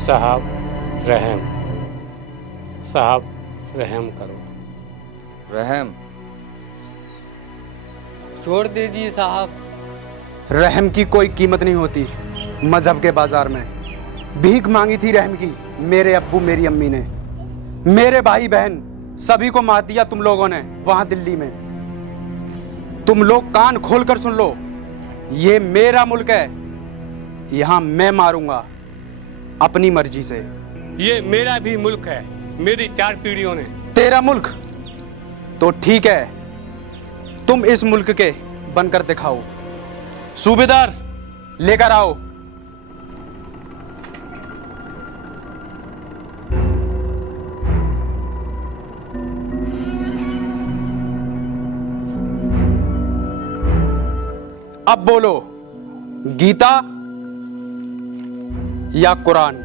साहब रहम, साहब रहम करो। रहम छोड़ दीजिए साहब। रहम की कोई कीमत नहीं होती मजहब के बाजार में। भीख मांगी थी रहम की मेरे अब्बू मेरी अम्मी ने। मेरे भाई बहन सभी को मार दिया तुम लोगों ने वहां दिल्ली में। तुम लोग कान खोलकर सुन लो, ये मेरा मुल्क है, यहां मैं मारूंगा अपनी मर्जी से। ये मेरा भी मुल्क है, मेरी 4 पीढ़ियों ने। तेरा मुल्क तो ठीक है, तुम इस मुल्क के बनकर दिखाओ। सूबेदार लेकर आओ। अब बोलो, गीता या कुरान?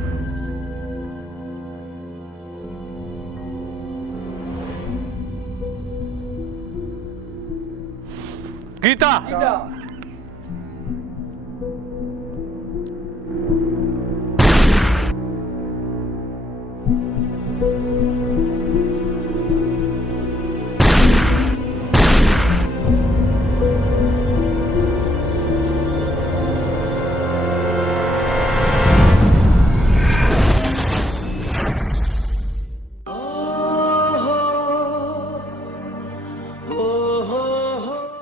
गीता।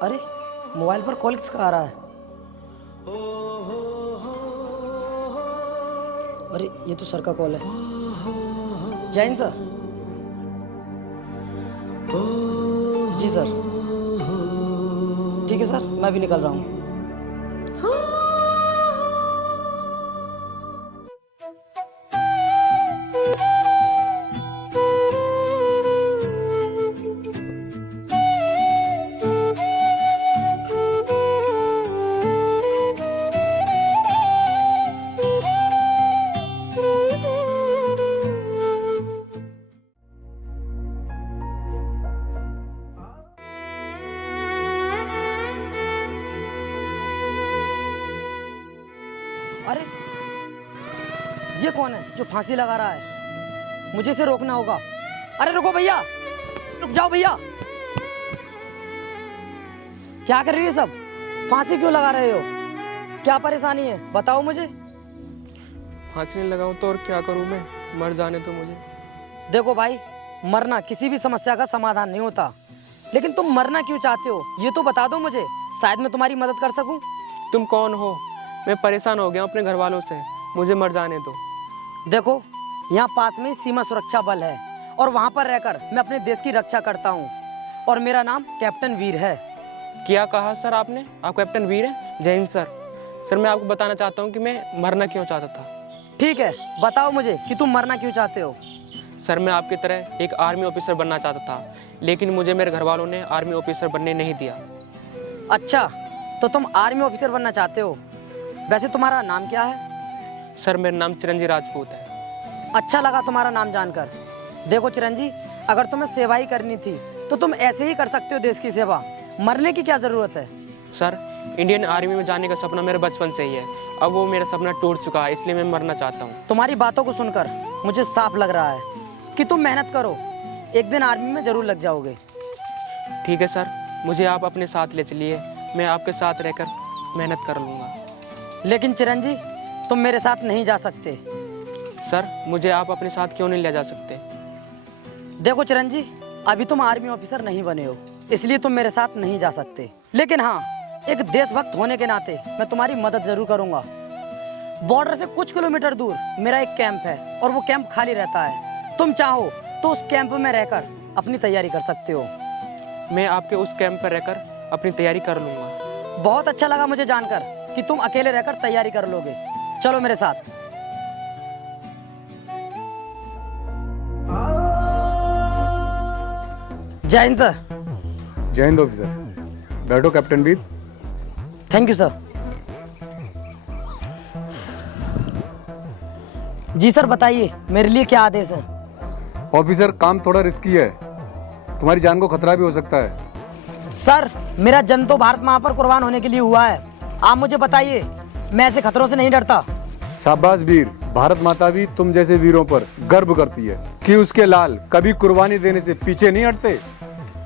अरे मोबाइल पर कॉल किसका आ रहा है? अरे ये तो सर का कॉल है। जैन सर। जी सर। ठीक है सर, मैं भी निकल रहा हूँ। अरे ये कौन है जो फांसी लगा रहा है? मुझे इसे रोकना होगा। अरे रुको भैया, रुक जाओ भैया। क्या कर रही हो सब? फांसी क्यों लगा रहे हो? क्या परेशानी है बताओ मुझे। फांसी नहीं लगाऊं तो और क्या करूं मैं? मर जाने तो मुझे। देखो भाई, मरना किसी भी समस्या का समाधान नहीं होता, लेकिन तुम मरना क्यों चाहते हो ये तो बता दो मुझे, शायद मैं तुम्हारी मदद कर सकूं। तुम कौन हो? मैं परेशान हो गया हूं अपने घर वालों से, मुझे मर जाने दो। देखो, यहाँ पास में सीमा सुरक्षा बल है और वहाँ पर रहकर मैं अपने देश की रक्षा करता हूँ और मेरा नाम कैप्टन वीर है। क्या कहा सर आपने? आप कैप्टन वीर हैं? जय हिंद सर। सर मैं आपको बताना चाहता हूँ कि मैं मरना क्यों चाहता था। ठीक है, बताओ मुझे कि तुम मरना क्यों चाहते हो। सर मैं आपकी तरह एक आर्मी ऑफिसर बनना चाहता था, लेकिन मुझे मेरे घर वालों ने आर्मी ऑफिसर बनने नहीं दिया। अच्छा, तो तुम आर्मी ऑफिसर बनना चाहते हो। वैसे तुम्हारा नाम क्या है? सर मेरा नाम चिरंजी राजपूत है। अच्छा लगा तुम्हारा नाम जानकर। देखो चिरंजी, अगर तुम्हें सेवा ही करनी थी तो तुम ऐसे ही कर सकते हो देश की सेवा, मरने की क्या जरूरत है। सर इंडियन आर्मी में जाने का सपना मेरे बचपन से ही है, अब वो मेरा सपना टूट चुका है, इसलिए मैं मरना चाहता हूँ। तुम्हारी बातों को सुनकर मुझे साफ लग रहा है कि तुम मेहनत करो, एक दिन आर्मी में जरूर लग जाओगे। ठीक है सर, मुझे आप अपने साथ ले चलिए, मैं आपके साथ रहकर मेहनत कर लूँगा। लेकिन चिरंजी, तुम मेरे साथ नहीं जा सकते। सर मुझे आप अपने साथ क्यों नहीं ले जा सकते? देखो चिरंजी, अभी तुम आर्मी ऑफिसर नहीं बने हो, इसलिए तुम मेरे साथ नहीं जा सकते। लेकिन हाँ, एक देशभक्त होने के नाते मैं तुम्हारी मदद जरूर करूंगा। बॉर्डर से कुछ किलोमीटर दूर मेरा एक कैंप है और वो कैंप खाली रहता है। तुम चाहो तो उस कैंप में रहकर अपनी तैयारी कर सकते हो। मैं आपके उस कैंप पर रहकर अपनी तैयारी कर लूँगा। बहुत अच्छा लगा मुझे जानकर कि तुम अकेले रहकर तैयारी कर लोगे। चलो मेरे साथ। जय हिंद सर। जय हिंद ऑफिसर। बैठो captain Veer. Thank you sir. जी सर, बताइए मेरे लिए क्या आदेश है। ऑफिसर, काम थोड़ा रिस्की है, तुम्हारी जान को खतरा भी हो सकता है। सर, मेरा जन्म तो भारत माँ पर कुर्बान होने के लिए हुआ है। आप मुझे बताइए, मैं ऐसे खतरों से नहीं डरता। शाबाश वीर। भारत माता भी तुम जैसे वीरों पर गर्व करती है कि उसके लाल कभी कुर्बानी देने से पीछे नहीं हटते।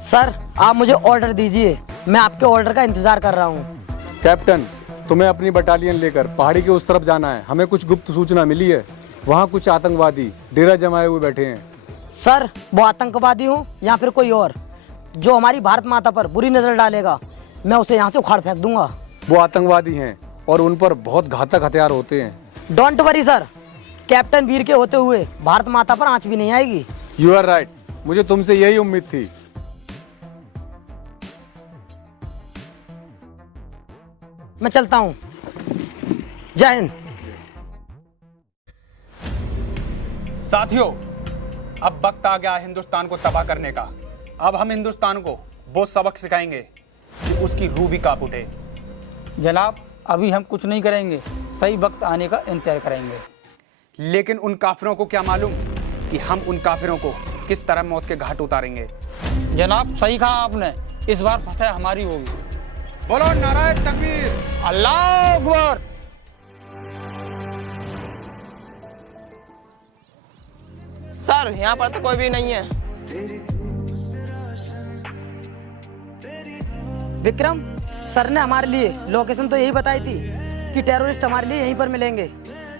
सर आप मुझे ऑर्डर दीजिए, मैं आपके ऑर्डर का इंतजार कर रहा हूँ। कैप्टन, तुम्हें अपनी बटालियन लेकर पहाड़ी के उस तरफ जाना है। हमें कुछ गुप्त सूचना मिली है, वहाँ कुछ आतंकवादी डेरा जमाए हुए बैठे हैं। सर वो आतंकवादी हो या फिर कोई और जो हमारी भारत माता पर बुरी नजर डालेगा, मैं उसे यहाँ से उखाड़ फेंक दूंगा। वो आतंकवादी हैं और उन पर बहुत घातक हथियार होते हैं। डोंट वरी सर, कैप्टन वीर के होते हुए भारत माता पर आंच भी नहीं आएगी। यू आर राइट, मुझे तुमसे यही उम्मीद थी। मैं चलता हूँ, जय हिंद। साथियों, अब वक्त आ गया हिंदुस्तान को तबाह करने का। अब हम हिंदुस्तान को वो सबक सिखाएंगे कि उसकी रूह भी कांप उठे। जनाब अभी हम कुछ नहीं करेंगे, सही वक्त आने का इंतजार करेंगे। लेकिन उन काफिरों को क्या मालूम कि हम उन काफिरों को किस तरह मौत के घाट उतारेंगे। जनाब सही कहा आपने, इस बार फतह हमारी होगी। बोलो नाराए तकबीर, अल्लाह अकबर। सर यहाँ पर तो कोई भी नहीं है। विक्रम, सर ने हमारे लिए लोकेशन तो यही बताई थी कि टेररिस्ट हमारे लिए यहीं पर मिलेंगे,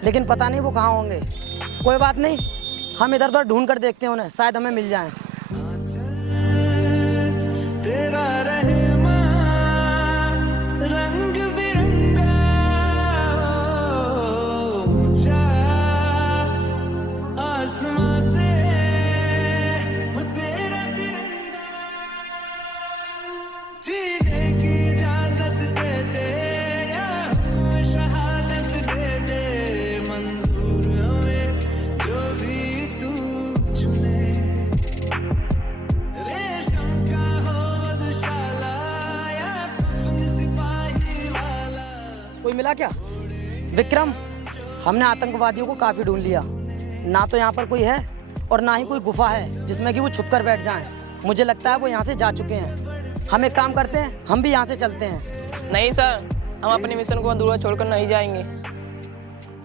लेकिन पता नहीं वो कहाँ होंगे। कोई बात नहीं, हम इधर उधर ढूंढ कर देखते हैं उन्हें, शायद हमें मिल जाएं। रंग बिरंगा ऊंचा आसमां से वो तेरा तिरंगा, जीने की इजाजत दे दे या शहादत दे दे, मंजूर हमें जो भी तू चुने। रेशम का हो मधुशाला या कफन सिपाही वाला। कोई मिला क्या? विक्रम, हमने आतंकवादियों को काफी ढूंढ लिया, ना तो यहाँ पर कोई है और ना ही कोई गुफा है जिसमें कि वो छुप कर बैठ जाएं। मुझे लगता है वो यहाँ से जा चुके हैं। हम एक काम करते हैं, हम भी यहाँ से चलते हैं। नहीं सर, हम अपने मिशन को अधूरा छोड़कर नहीं जाएंगे।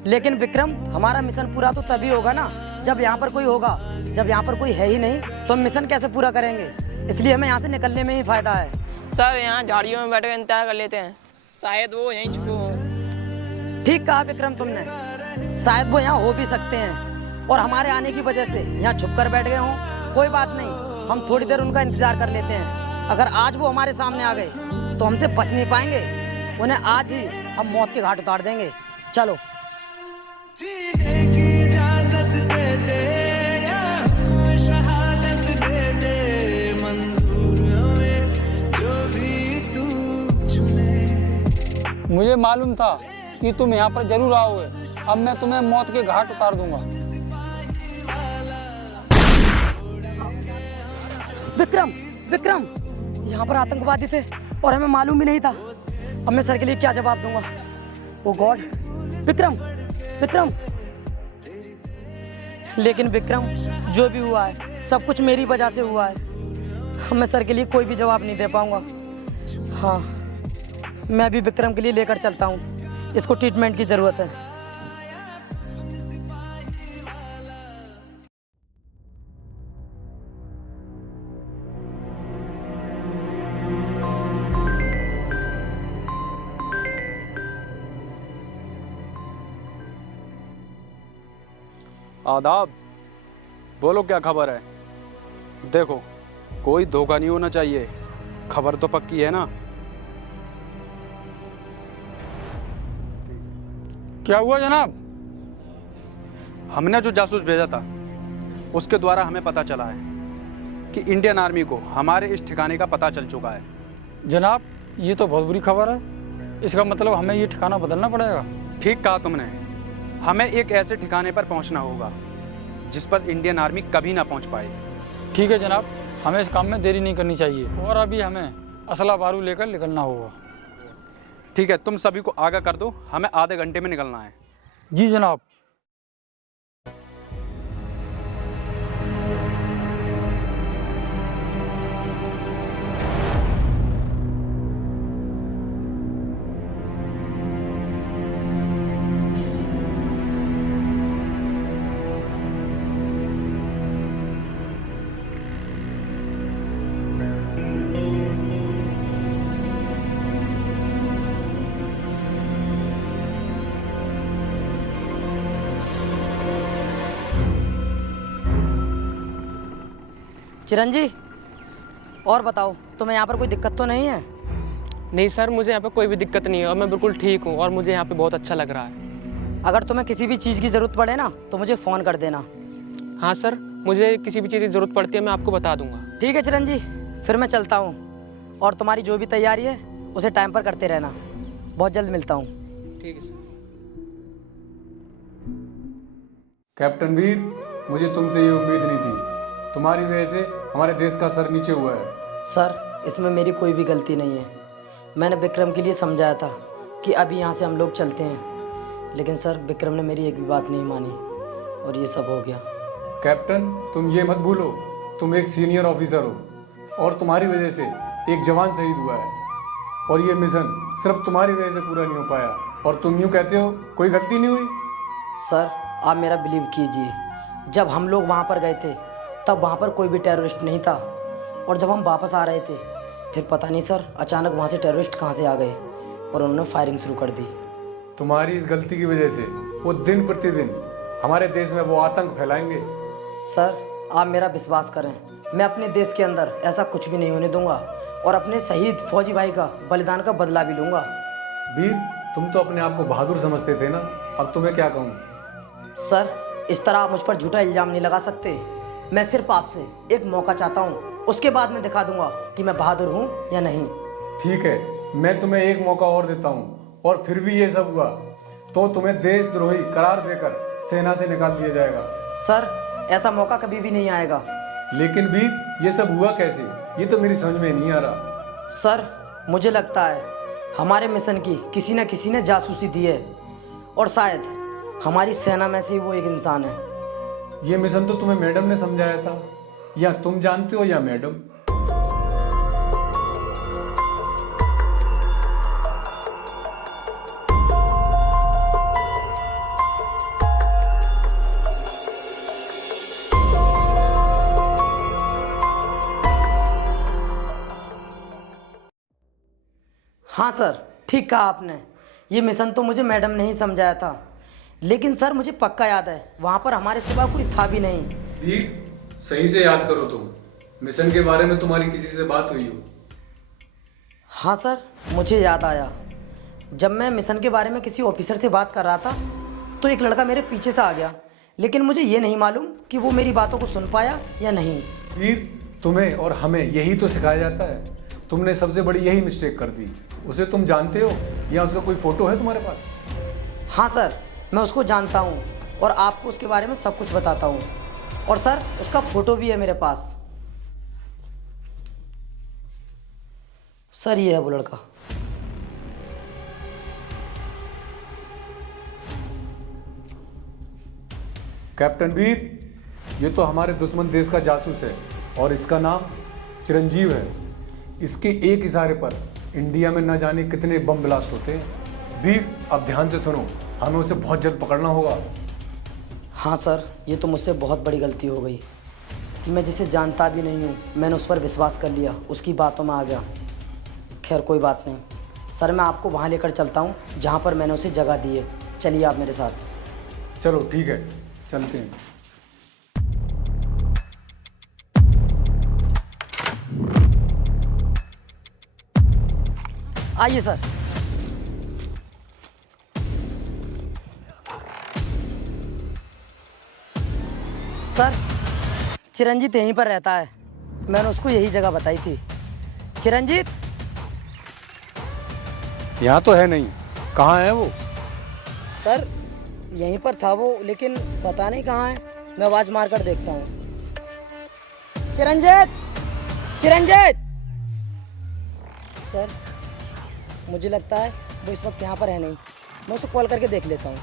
लेकिन विक्रम, हमारा मिशन पूरा तो तभी होगा ना जब यहाँ पर कोई होगा। जब यहाँ पर कोई है ही नहीं तो हम मिशन कैसे पूरा करेंगे? इसलिए हमें यहाँ से निकलने में ही फायदा है। सर यहाँ झाड़ियों में बैठकर इंतजार कर लेते हैं, शायद वो यहीं छुपे हों। ठीक कहा विक्रम तुमने, शायद वो यहाँ हो भी सकते हैं और हमारे आने की वजह से यहाँ छुप कर बैठ गए हों। कोई बात नहीं, हम थोड़ी देर उनका इंतजार कर लेते हैं। अगर आज वो हमारे सामने आ गए तो हमसे बच नहीं पाएंगे। उन्हें आज ही हम मौत के घाट उतार देंगे। चलो। जीने की इजाजत दे दे या शहादत दे दे, मंजूर हमें जो भी तू चुने। मुझे मालूम था कि तुम यहाँ पर जरूर आओगे, अब मैं तुम्हें मौत के घाट उतार दूंगा। विक्रम, विक्रम, यहाँ पर आतंकवादी थे और हमें मालूम भी नहीं था। अब मैं सर के लिए क्या जवाब दूंगा? ओ गॉड। विक्रम, विक्रम। लेकिन विक्रम, जो भी हुआ है सब कुछ मेरी वजह से हुआ है। मैं सर के लिए कोई भी जवाब नहीं दे पाऊंगा। हाँ, मैं भी विक्रम के लिए लेकर चलता हूँ, इसको ट्रीटमेंट की ज़रूरत है। आदाब, बोलो क्या खबर है? देखो, कोई धोखा नहीं होना चाहिए, खबर तो पक्की है ना? क्या हुआ जनाब? हमने जो जासूस भेजा था उसके द्वारा हमें पता चला है कि इंडियन आर्मी को हमारे इस ठिकाने का पता चल चुका है। जनाब ये तो बहुत बुरी खबर है, इसका मतलब हमें ये ठिकाना बदलना पड़ेगा। ठीक कहा तुमने, हमें एक ऐसे ठिकाने पर पहुंचना होगा जिस पर इंडियन आर्मी कभी ना पहुंच पाए। ठीक है जनाब, हमें इस काम में देरी नहीं करनी चाहिए और अभी हमें असला बारूद लेकर निकलना होगा। ठीक है, तुम सभी को आगाह कर दो, हमें आधे घंटे में निकलना है। जी जनाब। चिरंजी, और बताओ, तुम्हें यहाँ पर कोई दिक्कत तो नहीं है? नहीं सर, मुझे यहाँ पे कोई भी दिक्कत नहीं है और मैं बिल्कुल ठीक हूँ और मुझे यहाँ पे बहुत अच्छा लग रहा है। अगर तुम्हें किसी भी चीज़ की ज़रूरत पड़े ना तो मुझे फ़ोन कर देना। हाँ सर, मुझे किसी भी चीज़ की ज़रूरत पड़ती है मैं आपको बता दूंगा। ठीक है चिरंजी, फिर मैं चलता हूँ, और तुम्हारी जो भी तैयारी है उसे टाइम पर करते रहना। बहुत जल्द मिलता हूँ। ठीक है सर। कैप्टन वीर, मुझे तुमसे ये उम्मीद नहीं थी। तुम्हारी वजह से हमारे देश का सर नीचे हुआ है। सर, इसमें मेरी कोई भी गलती नहीं है। मैंने विक्रम के लिए समझाया था कि अभी यहाँ से हम लोग चलते हैं, लेकिन सर विक्रम ने मेरी एक भी बात नहीं मानी और ये सब हो गया। कैप्टन, तुम ये मत भूलो, तुम एक सीनियर ऑफिसर हो और तुम्हारी वजह से एक जवान शहीद हुआ है और ये मिशन सिर्फ तुम्हारी वजह से पूरा नहीं हो पाया और तुम यूँ कहते हो कोई गलती नहीं हुई। सर, आप मेरा बिलीव कीजिए, जब हम लोग वहाँ पर गए थे तब वहाँ पर कोई भी टेररिस्ट नहीं था, और जब हम वापस आ रहे थे फिर पता नहीं सर अचानक वहाँ से टेररिस्ट कहाँ से आ गए और उन्होंने फायरिंग शुरू कर दी। तुम्हारी इस गलती की वजह से वो दिन प्रतिदिन हमारे देश में वो आतंक फैलाएंगे। सर, आप मेरा विश्वास करें, मैं अपने देश के अंदर ऐसा कुछ भी नहीं होने दूंगा और अपने शहीद फौजी भाई का बलिदान का बदला भी लूँगा। वीर, तुम तो अपने आप को बहादुर समझते थे ना, अब तुम्हें क्या कहूँ। सर, इस तरह आप मुझ पर झूठा इल्ज़ाम नहीं लगा सकते। मैं सिर्फ आपसे एक मौका चाहता हूँ, उसके बाद मैं दिखा दूंगा कि मैं बहादुर हूँ या नहीं। ठीक है, मैं तुम्हें एक मौका और देता हूँ और फिर भी ये सब हुआ तो तुम्हें देशद्रोही करार देकर सेना से निकाल दिया जाएगा। सर, ऐसा मौका कभी भी नहीं आएगा। लेकिन वीर, ये सब हुआ कैसे, ये तो मेरी समझ में नहीं आ रहा। सर, मुझे लगता है हमारे मिशन की किसी न किसी ने जासूसी दी है और शायद हमारी सेना में से ही वो एक इंसान है। ये मिशन तो तुम्हें मैडम ने समझाया था, या तुम जानते हो या मैडम। हाँ सर, ठीक कहा आपने, ये मिशन तो मुझे मैडम ने ही समझाया था, लेकिन सर मुझे पक्का याद है वहाँ पर हमारे सिवा कोई था भी नहीं। वीर, सही से याद करो, तुम मिशन के बारे में तुम्हारी किसी से बात हुई हो? हाँ सर, मुझे याद आया, जब मैं मिशन के बारे में किसी ऑफिसर से बात कर रहा था तो एक लड़का मेरे पीछे से आ गया, लेकिन मुझे ये नहीं मालूम कि वो मेरी बातों को सुन पाया या नहीं। वीर, तुम्हें और हमें यही तो सिखाया जाता है, तुमने सबसे बड़ी यही मिस्टेक कर दी। उसे तुम जानते हो या उसका कोई फोटो है तुम्हारे पास? हाँ सर, मैं उसको जानता हूँ और आपको उसके बारे में सब कुछ बताता हूँ, और सर उसका फोटो भी है मेरे पास। सर, ये है वो लड़का। कैप्टन वीर, ये तो हमारे दुश्मन देश का जासूस है और इसका नाम चिरंजीव है। इसके एक इशारे पर इंडिया में न जाने कितने बम ब्लास्ट होते हैं। वीर, अब ध्यान से सुनो, हमें उसे बहुत जल्द पकड़ना होगा। हाँ सर, ये तो मुझसे बहुत बड़ी गलती हो गई कि मैं जिसे जानता भी नहीं हूँ मैंने उस पर विश्वास कर लिया, उसकी बातों में आ गया। खैर कोई बात नहीं सर, मैं आपको वहाँ लेकर चलता हूँ जहाँ पर मैंने उसे जगह दी है। चलिए आप मेरे साथ। चलो ठीक है, चलते हैं। आइए सर। सर, चिरंजीत यहीं पर रहता है, मैंने उसको यही जगह बताई थी। चिरंजीत? यहाँ तो है नहीं, कहाँ है वो? सर, यहीं पर था वो, लेकिन पता नहीं कहाँ है, मैं आवाज़ मार कर देखता हूँ। चिरंजीत! चिरंजीत! सर, मुझे लगता है वो इस वक्त यहाँ पर है नहीं, मैं उसको कॉल करके देख लेता हूँ।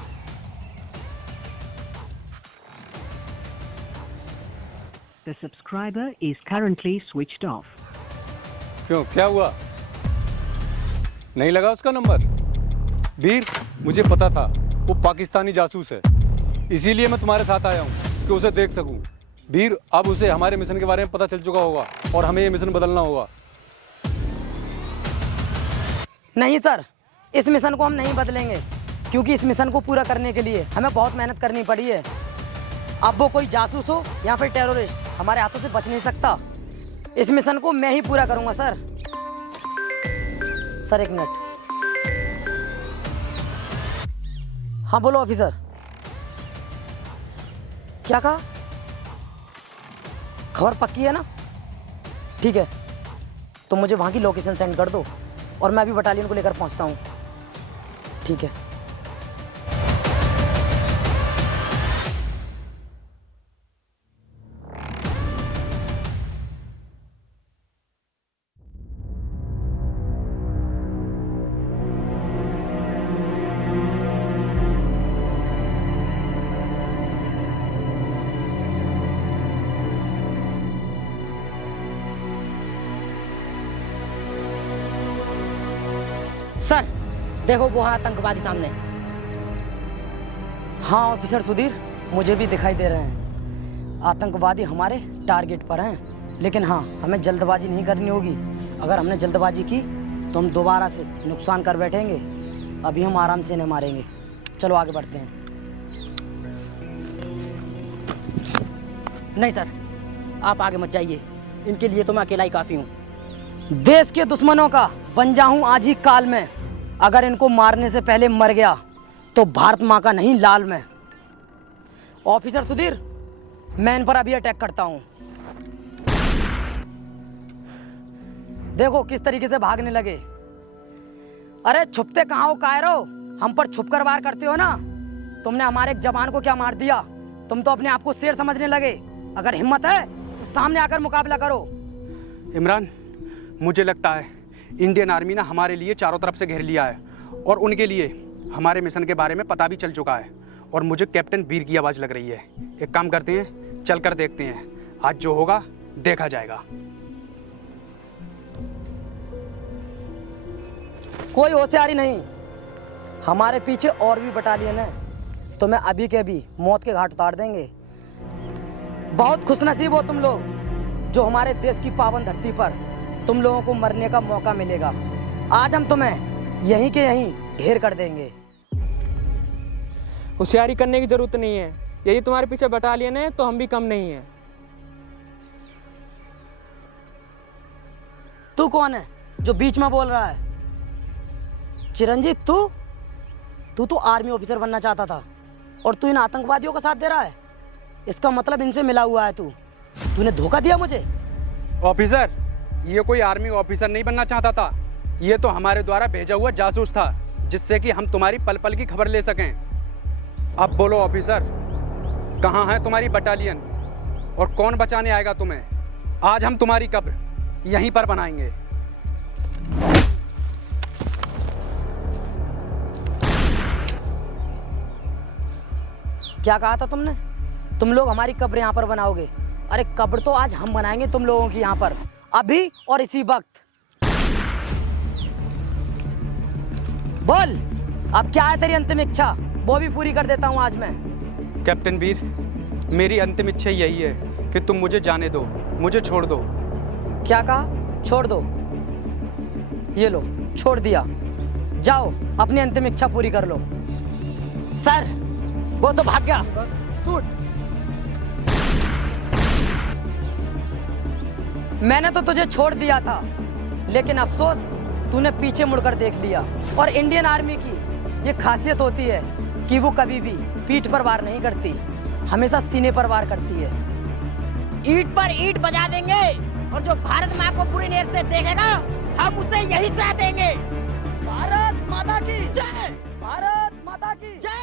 The subscriber is currently switched off. क्यों, क्या हुआ? नहीं लगा उसका नंबर? वीर, मुझे पता था वो पाकिस्तानी जासूस है, इसीलिए मैं तुम्हारे साथ आया हूँ कि उसे देख सकूँ। वीर, अब उसे हमारे मिशन के बारे में पता चल चुका होगा और हमें ये मिशन बदलना होगा। नहीं सर, इस मिशन को हम नहीं बदलेंगे, क्योंकि इस मिशन को पूरा करने के लिए हमें बहुत मेहनत करनी पड़ी है। अब वो कोई जासूस हो या फिर टेररिस्ट, हमारे हाथों से बच नहीं सकता। इस मिशन को मैं ही पूरा करूंगा सर। सर एक मिनट। हाँ बोलो ऑफिसर। क्या कहा? खबर पक्की है ना? ठीक है, तो मुझे वहाँ की लोकेशन सेंड कर दो और मैं अभी बटालियन को लेकर पहुँचता हूँ। ठीक है। सर देखो वो है आतंकवादी सामने। हाँ ऑफिसर सुधीर, मुझे भी दिखाई दे रहे हैं। आतंकवादी हमारे टारगेट पर हैं, लेकिन हाँ हमें जल्दबाजी नहीं करनी होगी। अगर हमने जल्दबाजी की तो हम दोबारा से नुकसान कर बैठेंगे। अभी हम आराम से इन्हें मारेंगे। चलो आगे बढ़ते हैं। नहीं सर, आप आगे मत जाइए, इनके लिए तो मैं अकेला ही काफ़ी हूँ। देश के दुश्मनों का बन जाऊं आज ही काल में। अगर इनको मारने से पहले मर गया तो भारत माँ का नहीं लाल में। ऑफिसर सुधीर, मैं इन पर अभी अटैक करता हूं। देखो किस तरीके से भागने लगे। अरे छुपते कहाँ हो कायरो? हम पर छुप कर वार करते हो ना। तुमने हमारे एक जवान को क्या मार दिया? तुम तो अपने आप को शेर समझने लगे। अगर हिम्मत है तो सामने आकर मुकाबला करो। इमरान, मुझे लगता है इंडियन आर्मी ने हमारे लिए चारों तरफ से घेर लिया है और उनके लिए हमारे मिशन के बारे में पता भी चल चुका है और मुझे कैप्टन वीर की आवाज़ लग रही है। एक काम करते हैं, चलकर देखते हैं। आज जो होगा देखा जाएगा। कोई होशियारी नहीं, हमारे पीछे और भी बटालियन है। तो मैं अभी के अभी मौत के घाट उतार देंगे। बहुत खुशनसीब हो तुम लोग जो हमारे देश की पावन धरती पर तुम लोगों को मरने का मौका मिलेगा। आज हम तुम्हें यहीं के यहीं ढेर कर देंगे। होशियारी करने की जरूरत नहीं है। यदि तुम्हारे पीछे बटालियन है तो हम भी कम नहीं है। तू कौन है जो बीच में बोल रहा है? चिरंजीत, तू तो आर्मी ऑफिसर बनना चाहता था और तू इन आतंकवादियों का साथ दे रहा है। इसका मतलब इनसे मिला हुआ है। तूने धोखा दिया मुझे। ऑफिसर, ये कोई आर्मी ऑफिसर नहीं बनना चाहता था। ये तो हमारे द्वारा भेजा हुआ जासूस था, जिससे कि हम तुम्हारी पल पल की खबर ले सकें। अब बोलो ऑफिसर, कहाँ है तुम्हारी बटालियन और कौन बचाने आएगा तुम्हें? आज हम तुम्हारी कब्र यहीं पर बनाएंगे। क्या कहा था तुमने? तुम लोग हमारी कब्र यहाँ पर बनाओगे? अरे कब्र तो आज हम बनाएंगे तुम लोगों की यहाँ पर, अभी और इसी वक्त। बोल, अब क्या है तेरी अंतिम इच्छा? वो भी पूरी कर देता हूँ आज मैं। कैप्टन वीर, मेरी अंतिम इच्छा यही है कि तुम मुझे जाने दो, मुझे छोड़ दो। क्या कहा? छोड़ दो? ये लो, छोड़ दिया। जाओ अपनी अंतिम इच्छा पूरी कर लो। सर, वो तो भाग गया। शूट। मैंने तो तुझे छोड़ दिया था, लेकिन अफसोस तूने पीछे मुड़कर देख लिया। और इंडियन आर्मी की ये खासियत होती है कि वो कभी भी पीठ पर वार नहीं करती, हमेशा सीने पर वार करती है। ईंट पर ईंट बजा देंगे और जो भारत माँ को पूरी नेर से देखेगा हम उसे यही सह देंगे। भारत माता की जय! भारत माता की जय!